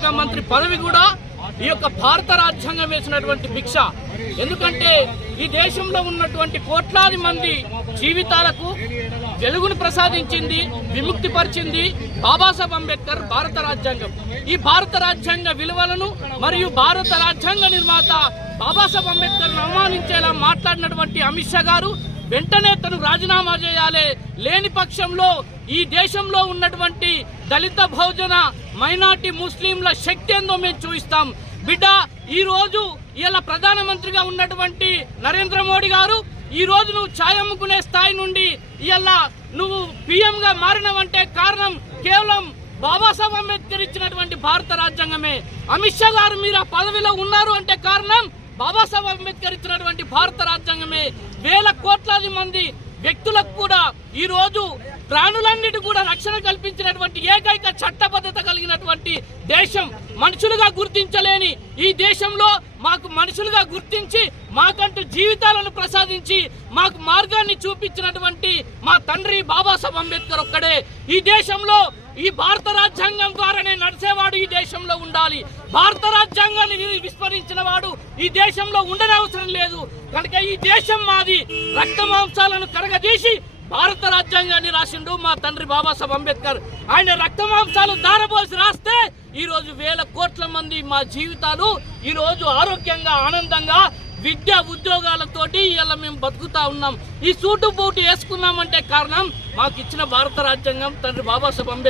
శాఖ మంత్రి పదవి కూడా ఈ యొక్క భారత రాజ్యాంగం వేసినటువంటి భిక్ష. ఎందుకంటే ఈ దేశంలో ఉన్నటువంటి కోట్లాది మంది జీవితాలకు వెలుగును ప్రసాదించింది, విముక్తి పరిచింది బాబాసాహెబ్ అంబేద్కర్ భారత రాజ్యాంగం. ఈ భారత రాజ్యాంగ విలువలను మరియు భారత రాజ్యాంగ నిర్మాత బాబాసాహెబ్ అంబేద్కర్ అవమానించేలా మాట్లాడినటువంటి అమిత్ షా గారు వెంటనే తను రాజీనామా చేయాలి. లేని పక్షంలో ఈ దేశంలో ఉన్నటువంటి దళిత, బహుజన, మైనార్టీ, ముస్లింల శక్తి ఏందో మేము చూపిస్తాం. బిడ్డ, ఈ రోజు ఇలా ప్రధానమంత్రిగా ఉన్నటువంటి నరేంద్ర మోడీ గారు ఈ రోజు నువ్వు ఛాయ్ అమ్ముకునే స్థాయి నుండి ఇలా నువ్వు పీఎంగా మారినవంటే కారణం కేవలం బాబాసాహెబ్ అంబేద్కర్ ఇచ్చినటువంటి భారత రాజ్యాంగమే. అమిత్ షా గారు మీరు ఆ పదవిలో ఉన్నారు అంటే కారణం బాబాసాహెబ్ అంబేద్కర్ ఇచ్చినటువంటి భారత రాజ్యాంగమే. వేల కోట్లాది మంది వ్యక్తులకు కూడా ఈ రోజు ప్రాణులన్నిటి కూడా రక్షణ కల్పించినటువంటి ఏకైక చట్టబద్ధత కలిగినటువంటి దేశం. మనుషులుగా గుర్తించలేని ఈ దేశంలో మాకు మనుషులుగా గుర్తించి మాకంటూ జీవితాలను ప్రసాదించి మాకు మార్గాన్ని చూపించినటువంటి మా తండ్రి బాబాసాహెబ్ అంబేద్కర్ ఒక్కడే. ఈ దేశంలో ఈ భారత రాజ్యాంగం ద్వారానే నడిచేవాడు ఈ దేశంలో ఉండాలి. భారత రాజ్యాంగాన్ని విస్మరించిన వాడు ఈ దేశంలో ఉండనవసరం లేదు. కనుక ఈ దేశం మాది. రక్త మాంసాలను కరగదీసి భారత రాజ్యాంగాన్ని రాసిండు మా తండ్రి బాబాసాహెబ్ అంబేద్కర్. ఆయన రక్త మాంసాలు దారబోసి రాస్తే ఈ రోజు వేల కోట్ల మంది మా జీవితాలు ఈ రోజు ఆరోగ్యంగా, ఆనందంగా, విద్య, ఉద్యోగాలతోటి ఇలా మేము బతుకుతా ఉన్నాం. ఈ సూటు బూటు వేసుకున్నామంటే కారణం మాకు ఇచ్చిన భారత రాజ్యాంగం తండ్రి బాబాసాహెబ్ అంబేద్కర్.